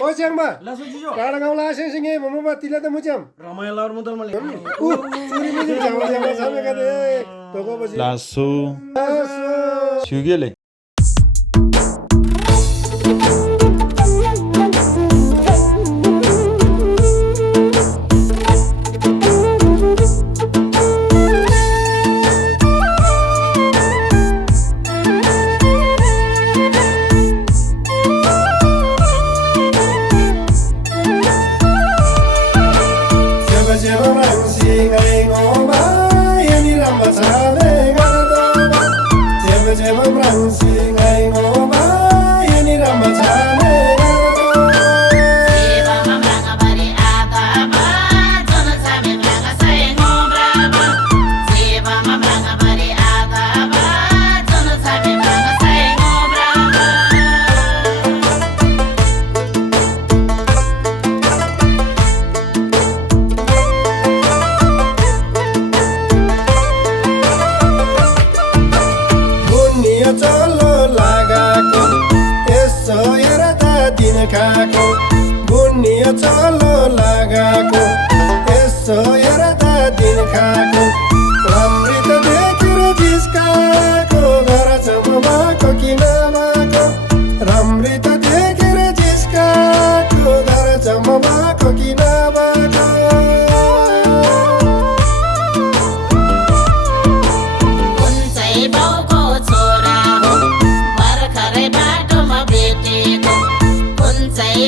O siangma. Langsung jujur. Kadang kau lasing singe mama ba tila ta mucam. Ramai lawan mutal malik. Curi mucam sama sama kade. Toko basi. Lasso Lasso. Sugele बुनिया चलो लगाको यसो हेर्दा दिन खाको राम्री त देखेर जिस्काको घर छेउको किन भएको राम्री त देखेर जिस्काको घर छेउको किन भएको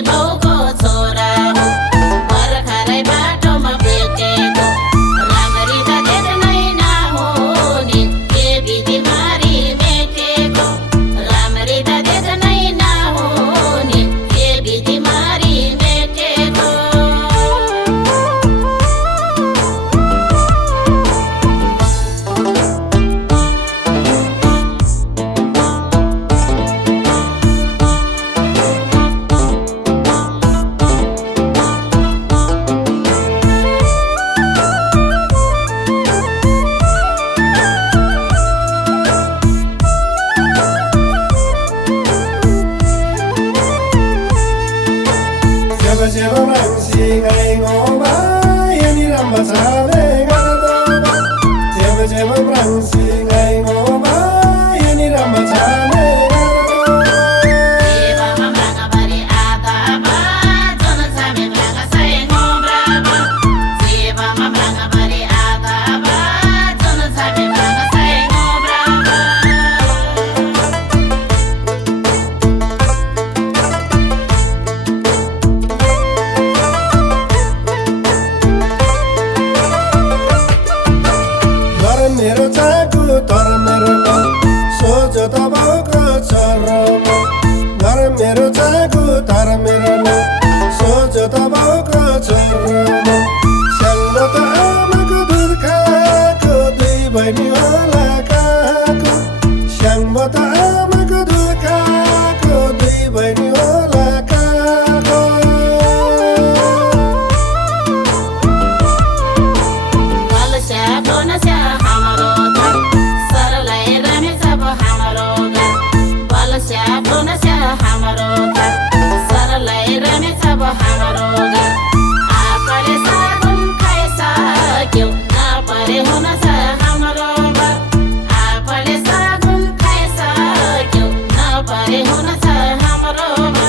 बाउको छोरा हो भर्खरै बाटोमा भेटेको राम्ररी त देख्नै नहुने के बिमारी मेटेको राम्ररी त देख्नै नहुने के बिमारी मेटेको Jeba rangsi ngai ngoba yani ramba sabe gado Jeba rangsi ngai ngoba yani ramba sabe Jeba mamanga bari adaba jona sabe braga sai ngobraba Jeba mamanga bari adaba jona sabe braga sai ngobraba मेरो चाकु तर मेरो सोझो दबाउको चरम घर मेरो चाकु तर मेरो सोझो दबाउको चरम सानो त आमाको दुध खाएको दुई बहिनी होला काको सानो त आमाको दुध खाएको दुई बहिनी होला काको बलस्या बोनस्या हाम्रो घर सरलै रमेश अब हाम्रो घर बलस्या बोनस्या हाम्रो घर सरलै रमेश अब हाम्रो घर आफूले सागुन खाइसक्यो नपरे हुनछ हाम्रो घर आफूले सागुन खाइसक्यो नपरे हुनछ हाम्रो घर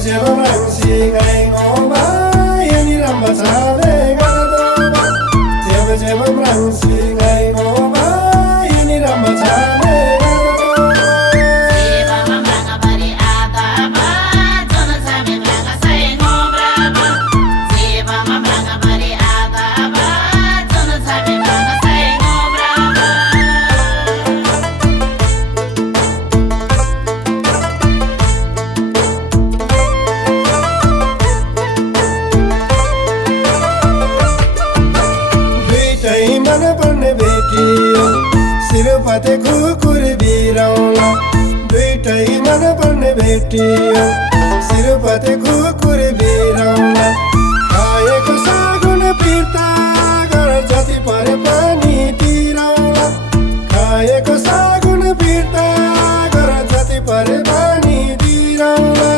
Jeba rangsi ngai ngoba yani ramba sabe gado Jeba rangsi ngai ngoba yani ramba sabe Jeba mamanga bari adaba jona sabe braga sai ngobraba Jeba mamanga bari adaba jona sabe braga sai ngobraba मन पर्ने बेटियो सिरपते कुकुर बिराउला दुईटै मन पर्ने भेटियो सिरुपते कुकुर बिराउला खाएको सागुन फिर्ता गर जति परे पनि तिराउला खाएको सागुन फिर्ता गर जति परे पनि तिराउला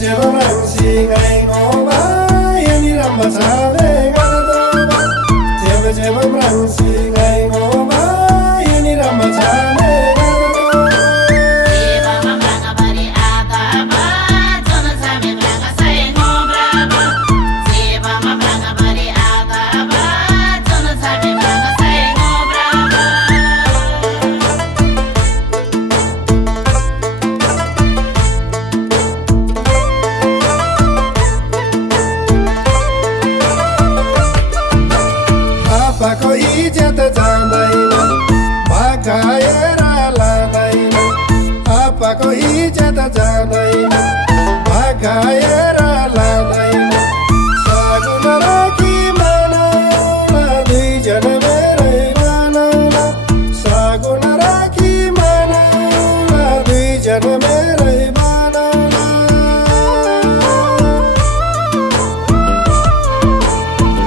Jeba mangsi ngai ngoba yani ramba sabe garadoba Jeba mangsi ngai ngoba yani ramba sabe garadoba Jeba mamranga bari adaba jona sabe braga sai ngobraba Jeba mamranga bari adaba jona sabe braga sai ngobraba Apako इज्जत जान्दैन भगाएर लाँदैन Apako इज्जत जान्दैन भगाएर लाँदैन सागुन राखी मनाउला दुईजना मेरै बनाउला सागुन राखी मनाउला दुईजना मेरै बनाउला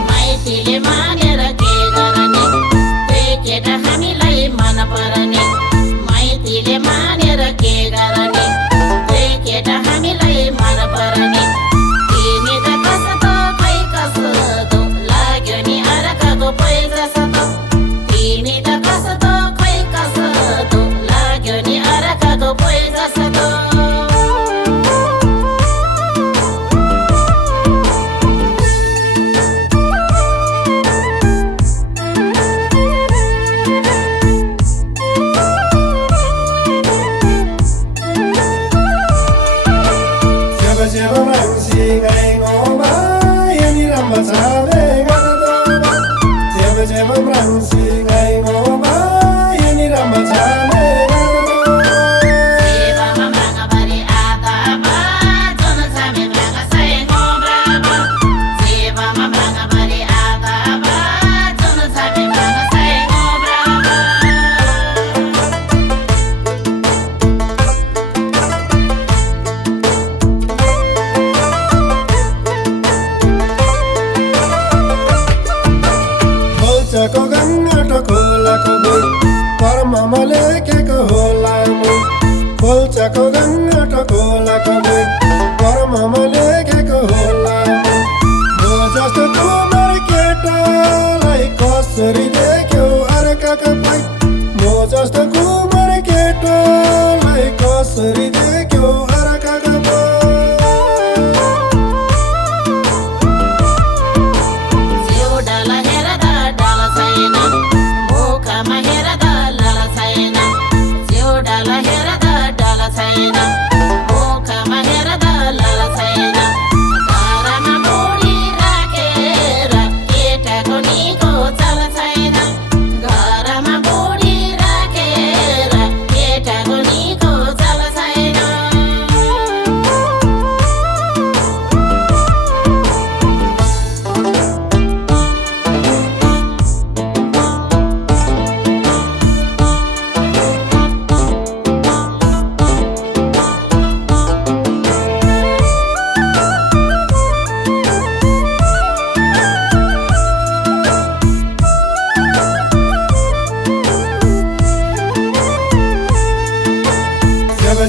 माइतीले मानेर के गर्ने त्यही केटा हामीलाई मन पर्ने माइतीले मानेर के गर्ने त्यही केटा हामीलाई मन पर्ने तिमी त कस्तो खै कस्तो लाग्यो नि अर्काको पैसा सतो तिमी त कस्तो खै कस्तो लाग्यो नि अर्काको पैसा सतो Jeba mangsi ngai ngoba yani ramba sabe garadoba Jeba mangsi ngai ngoba yani ramba sabe garadoba Jeba mamranga bari adaba jona sabe braga sai ngobraba Jeba mamranga bari adaba jona sabe braga sai ngobraba खोल्चको गङ्गाटो खोलाको बुई परममा लेखेको होला मुई खोल्चको गङ्गाटो खोलाको बुई परममा लेखेको होला मुई म जस्तो कुमार केटालाई कसरी देख्यौ अर्काको पाइ म जस्तो कुमार केटालाई कसरी देख्यौ अर्काको पाइ जिउडाला हेर्दा डाला छैन मुखमा हेर्दा लाला छैन जिउडाला हेर्दा डाला छैन मुखमा हेर्दा लाला छैन घरमा बुढी राखेर केटाको निको चाल छैन घरमा बुढी राखेर केटाको निको चाल छैन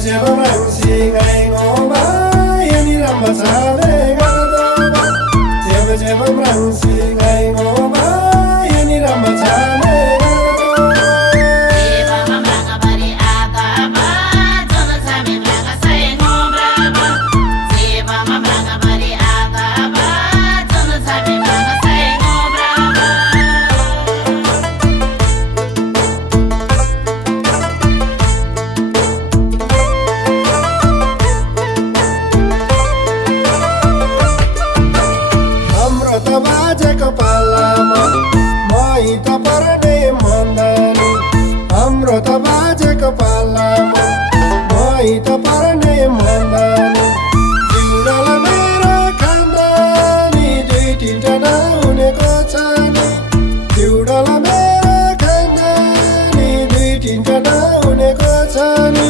Jeba mangsi ngai ngoba rama sabe gardo jeba jeba brangsi ngai ngoma yani rama sabe Jeba mamranga bari ataba Jona sami branga sai ngombraba Jeba mamranga bari ataba Jona sami branga sai ngombraba हाम्रो त बाजेको पालामा मै त पर्ने मन्दानी हाम्रो त बाजेको पालामा मै त पर्ने मन्दानी जिउडाला मेरो खानदानी दुई तिनवटा नहुनेको छ नि जिउडाला मेरो खानदानी दुई तिनवटा नहुनेको छ नि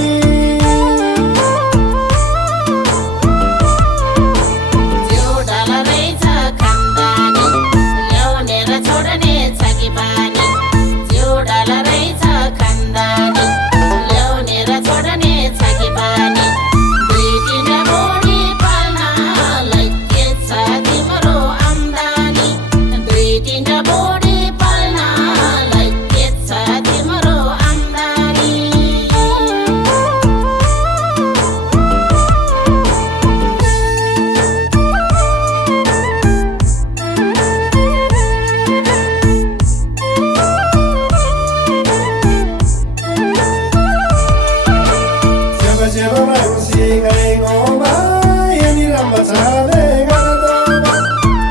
जिउडाला रहेछ खानदानी ल्याउने र छोड्ने छ कि पानी जिउडाला रहेछ खानदानी ल्याउने र छोड्ने छ कि पानी दुई तिनवटा बुढी पाल्नलाई के छ तिम्रो आम्दानी दुई तिनवटा बुढी पाल्नलाई के छ तिम्रो आम्दानी jeba jeba brangsi ngai ngoma yani rama sabe gardo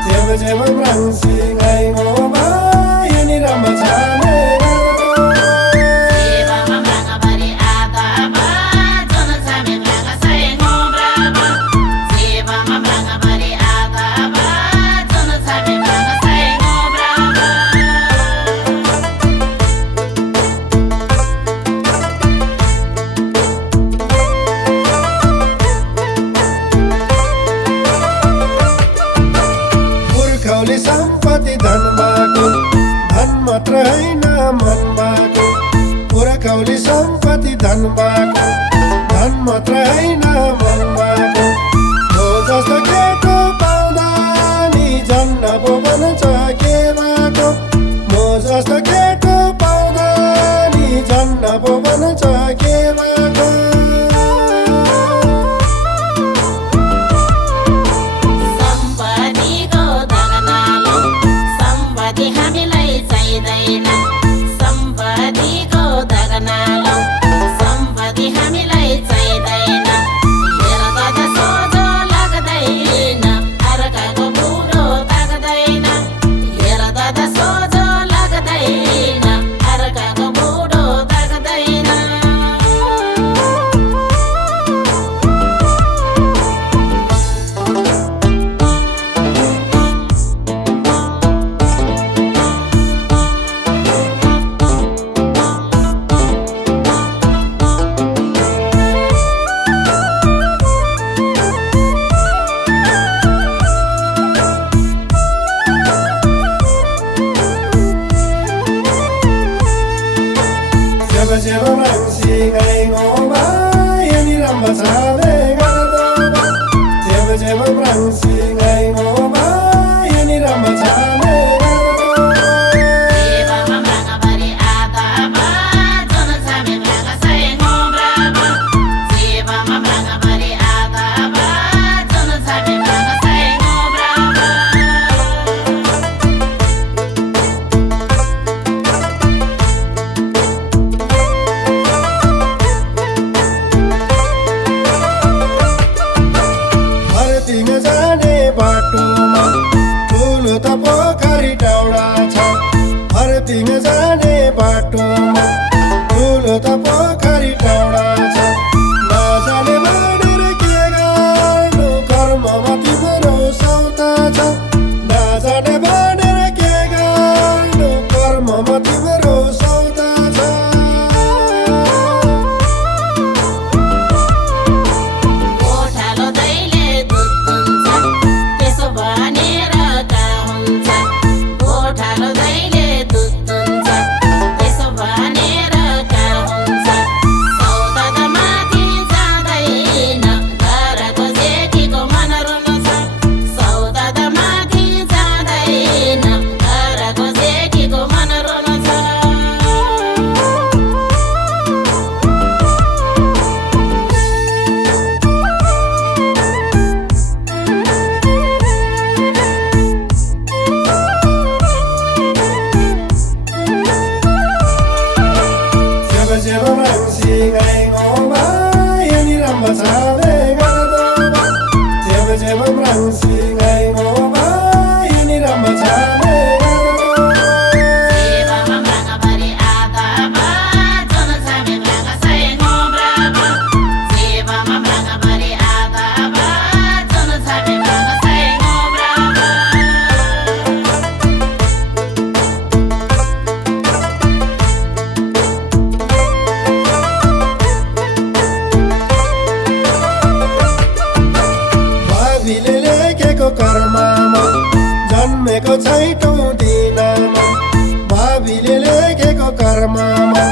jeba jeba brangsi ngai ngoma yani rama sabe gardo Jeba mamranga bari ataba Jona sami branga sai ngombraba Jeba mamranga bari ataba Jona sami branga sai ngombraba पुर्खौली सम्पत्ति धन भएको धन मात्र होइन मन भएको पुर्खौली सम्पत्ति धन भएको धन मात्र होइन मन भएको हो जस्तो केको पाउँदा नि जन्न पो भन्छ के भएको म जस्तो केको पाउँदा नि जन्न पो भन्छ के भएको सम्पत्तिको दगनालो सम्पत्ति हामीलाई चाहिँदैन सम्पत्तिको दगनालो सम्पत्ति हामीलाई चाहिँदैन हेर्दा त सोझो लाग्दैन अर्काको बुढो ताक्दैन हेर्दा त सोझो लाग्दैन अर्काको बुढो ताक्दैन छैटौँ दिनमा भावीले लेखेको कर्ममा